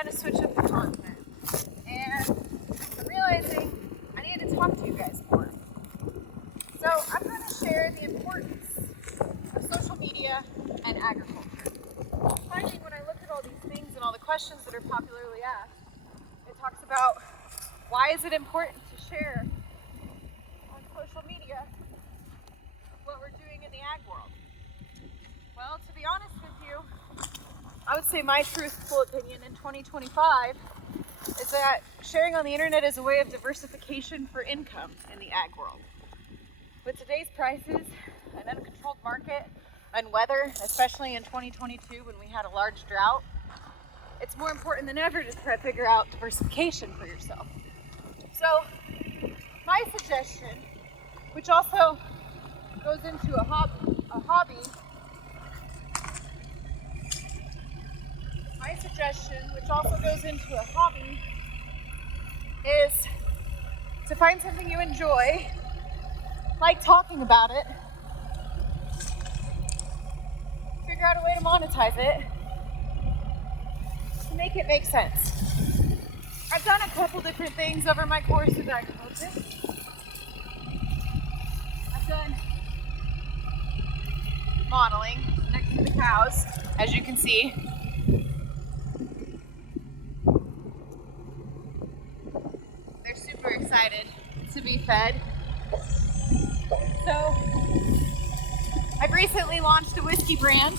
trying to switch up the content. And I'm realizing I need to talk to you guys more. So I'm going to share the importance of social media and agriculture. I'm finding when I look at all these things and all the questions that are popularly asked, it talks about why is it important to share on social media what we're doing in the ag world. Well, to be honest with you, I would say my truthful opinion in 2025 is that sharing on the internet is a way of diversification for income in the ag world. With today's prices, an uncontrolled market, and weather, especially in 2022 when we had a large drought, it's more important than ever to try to figure out diversification for yourself. So my suggestion, which also goes into a hobby, is to find something you enjoy, like talking about it, figure out a way to monetize it, to make it make sense. I've done a couple different things over my course of agriculture. I've done modeling next to the cows, as you can see. They're super excited to be fed. So, I've recently launched a whiskey brand,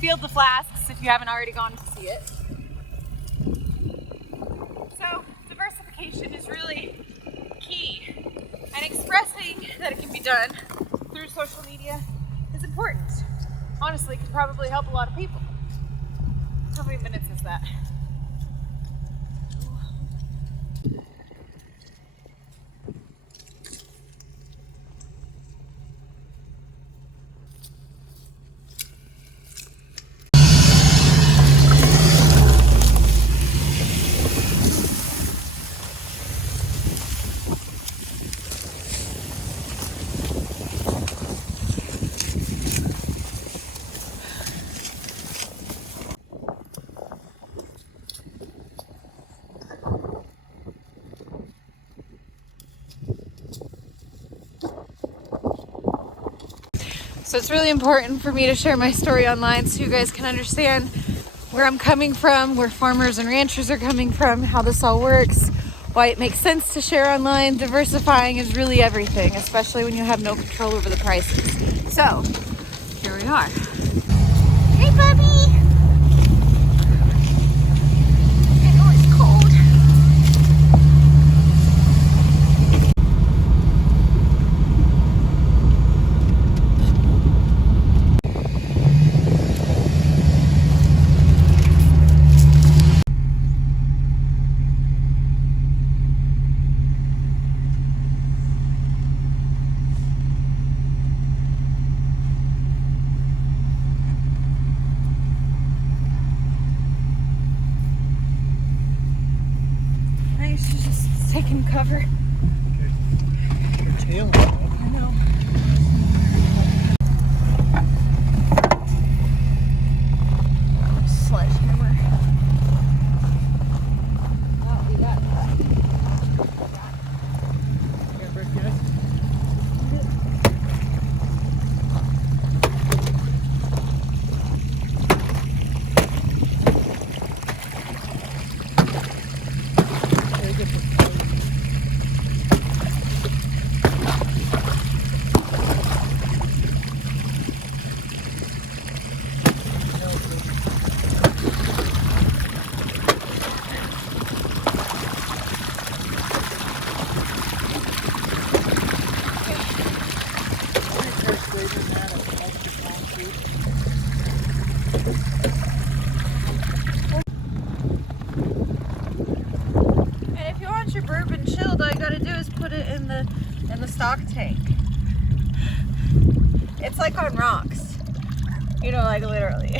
Field the Flasks, if you haven't already gone to see it. So, diversification is really key, and expressing that it can be done through social media is important. Honestly, it could probably help a lot of people. How many minutes is that? So it's really important for me to share my story online so you guys can understand where I'm coming from, where farmers and ranchers are coming from, how this all works, why it makes sense to share online. Diversifying is really everything, especially when you have no control over the prices. So, here we are. Hey, Bubby! I know it's cold. She's just taking cover. Her tail. I know. Sledgehammer. Oh, we got it. You got a break yet? And if you want your bourbon chilled, all you gotta do is put it in the stock tank. It's like on rocks. You know, like literally.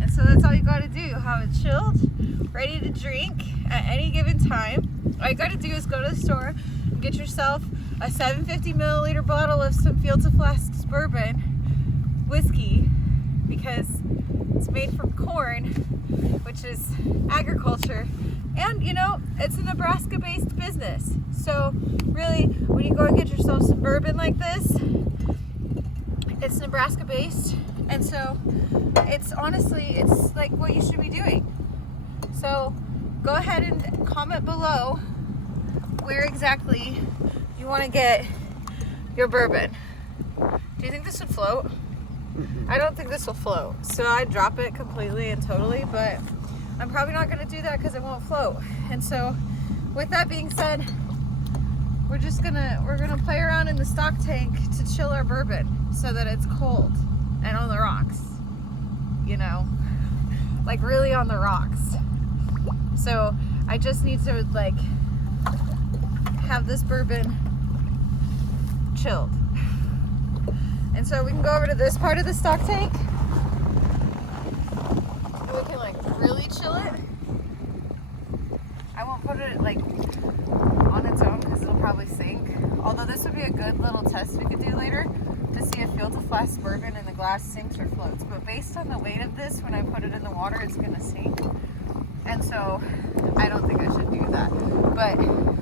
And so that's all you gotta do. Have it chilled, ready to drink at any given time. All you gotta do is go to the store and get yourself a 750 milliliter bottle of some Field to Flasks bourbon whiskey, because It's made from corn, which is agriculture. And you know, it's a Nebraska-based business. So really, when you go and get yourself some bourbon like this, it's Nebraska-based. And so it's like what you should be doing. So go ahead and comment below where exactly you want to get your bourbon. Do you think this would float? I don't think this will float. So I'd drop it completely and totally, but I'm probably not going to do that because it won't float. And so with that being said, we're gonna play around in the stock tank to chill our bourbon so that it's cold and on the rocks, you know, like really on the rocks. So I just need to like have this bourbon chilled. And so we can go over to this part of the stock tank and we can like really chill it. I won't put it like on its own because it'll probably sink. Although this would be a good little test we could do later to see if field to flask bourbon in the glass sinks or floats. But based on the weight of this, when I put it in the water, it's gonna sink. And so I don't think I should do that. But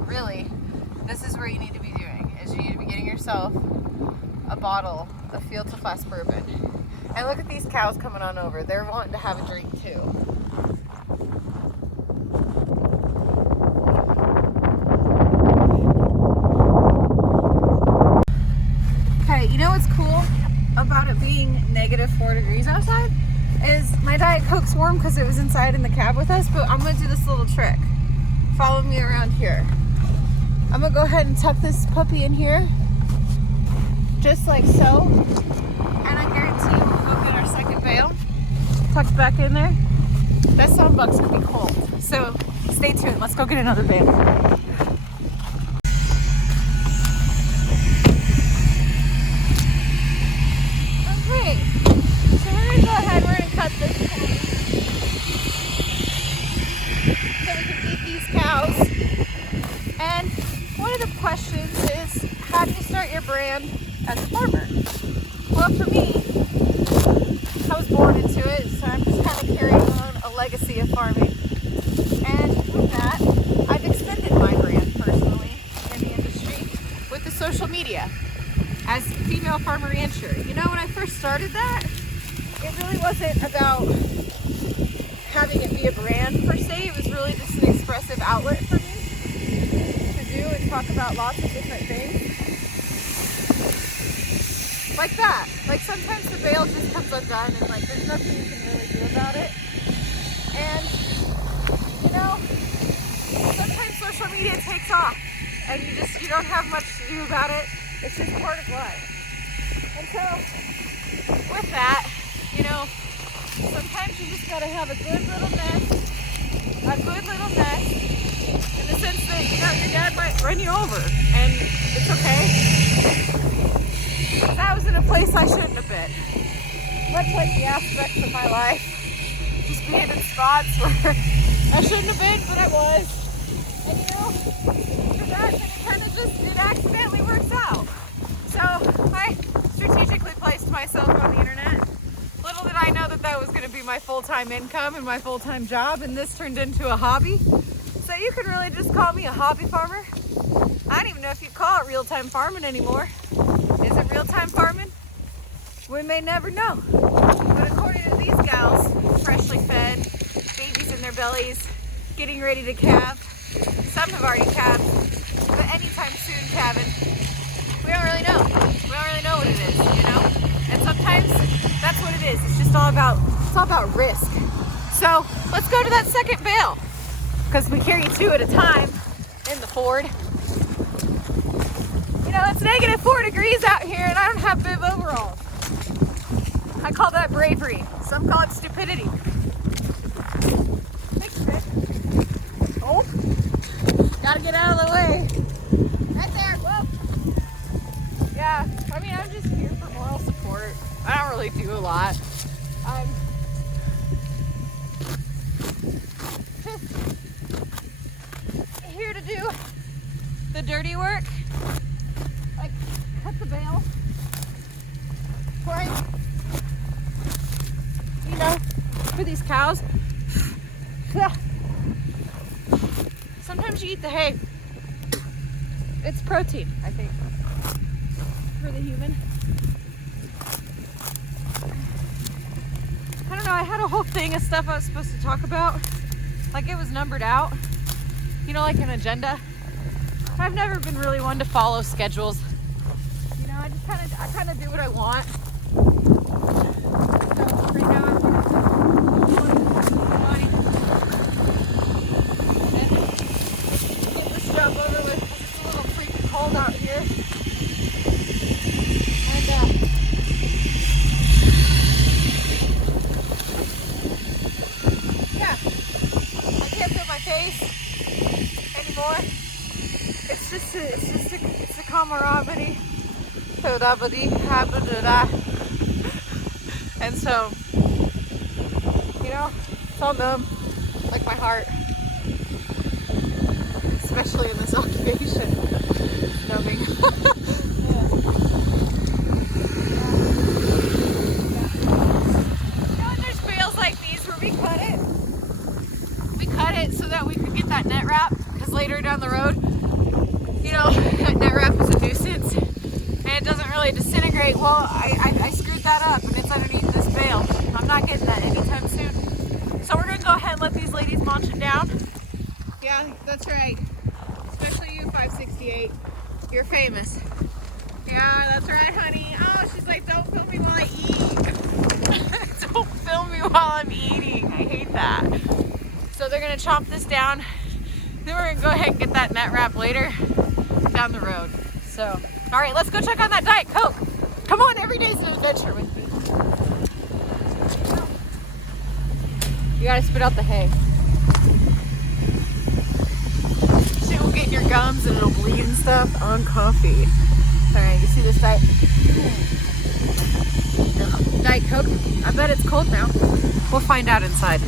really, this is where you need to be doing, is you need to be getting yourself a bottle of field to flask bourbon. And look at these cows coming on over. They're wanting to have a drink too. Okay, you know what's cool about it being -4 degrees outside? Is my Diet Coke's warm because it was inside in the cab with us, but I'm gonna do this little trick. Follow me around here. I'm gonna go ahead and tuck this puppy in here, just like so. And I guarantee you we'll go get our second bale, tucked back in there. That sunbuck's gonna be cold, so stay tuned. Let's go get another bale. Okay, so we're gonna go ahead. We're gonna cut this corn so we can feed these cows. And one of the questions is, how do you start your brand as a farmer? Well, for me, I was born into it, so I'm just kind of carrying on a legacy of farming. And with that, I've extended my brand personally in the industry with the social media as female farmer rancher. You know, when I first started that, it really wasn't about having it be a brand per se. It was really just an expressive outlet for me to do and talk about lots of different things. Like that. Like sometimes the bale just comes undone and like there's nothing you can really do about it. And you know, sometimes social media takes off and you don't have much to do about it. It's just part of life. And so with that, you know, sometimes you just gotta have a good little nest in the sense that, you know, your dad might run you over and it's okay. I was in a place I shouldn't have been. Much like the aspects of my life, just being in spots where I shouldn't have been, but I was. And you know, for that, then it kind of it accidentally works out. So I strategically placed myself on the internet. Little did I know that that was going to be my full-time income and my full-time job, and this turned into a hobby. So you can really just call me a hobby farmer. I don't even know if you call it real-time farming anymore. Is it real-time farming? We may never know. But according to these gals, freshly fed, babies in their bellies, getting ready to calve. Some have already calved, but anytime soon calving. We don't really know. We don't really know what it is, you know? And sometimes that's what it is. It's just all about risk. So let's go to that second bale, because we carry two at a time in the Ford. You know, it's -4 degrees out here and I don't have bib overalls. I call that bravery. Some call it stupidity. Thanks, Rick. Oh, gotta get out of the way. Right there, whoa. Yeah, I mean, I'm just here for moral support. I don't really do a lot. I'm just here to do the dirty work. Like, cut the bale. Right. You know, for these cows. Sometimes you eat the hay. It's protein, I think, for the human. I don't know, I had a whole thing of stuff I was supposed to talk about. Like it was numbered out. You know, like an agenda. I've never been really one to follow schedules. You know, I kind of do what I want. So right now I'm get this job over with because it's a little freaking cold out here. And yeah, I can't feel my face anymore. It's a camaraderie. And so, you know, it's all numb, like my heart, especially in this occupation. It's numbing. You know, and there's bales like these where we cut it. We cut it so that we could get that net wrap, because later down the road, you know, that net wrap is a nuisance and it doesn't really disintegrate. Well, I screwed that up and it's underneath this bale. I'm not getting that anytime soon. So we're gonna go ahead and let these ladies munch it down. Yeah, that's right. Especially you, 568. You're famous. Yeah, that's right, honey. Oh, she's like, don't film me while I eat. Don't film me while I'm eating. I hate that. So they're gonna chomp this down. Then we're gonna go ahead and get that net wrap later down the road. So, all right, let's go check on that Diet Coke. Come on, every day's an adventure with me. You gotta spit out the hay. Shit will get in your gums and it'll bleed and stuff on coffee. All right, you see this Diet Coke? I bet it's cold now. We'll find out inside.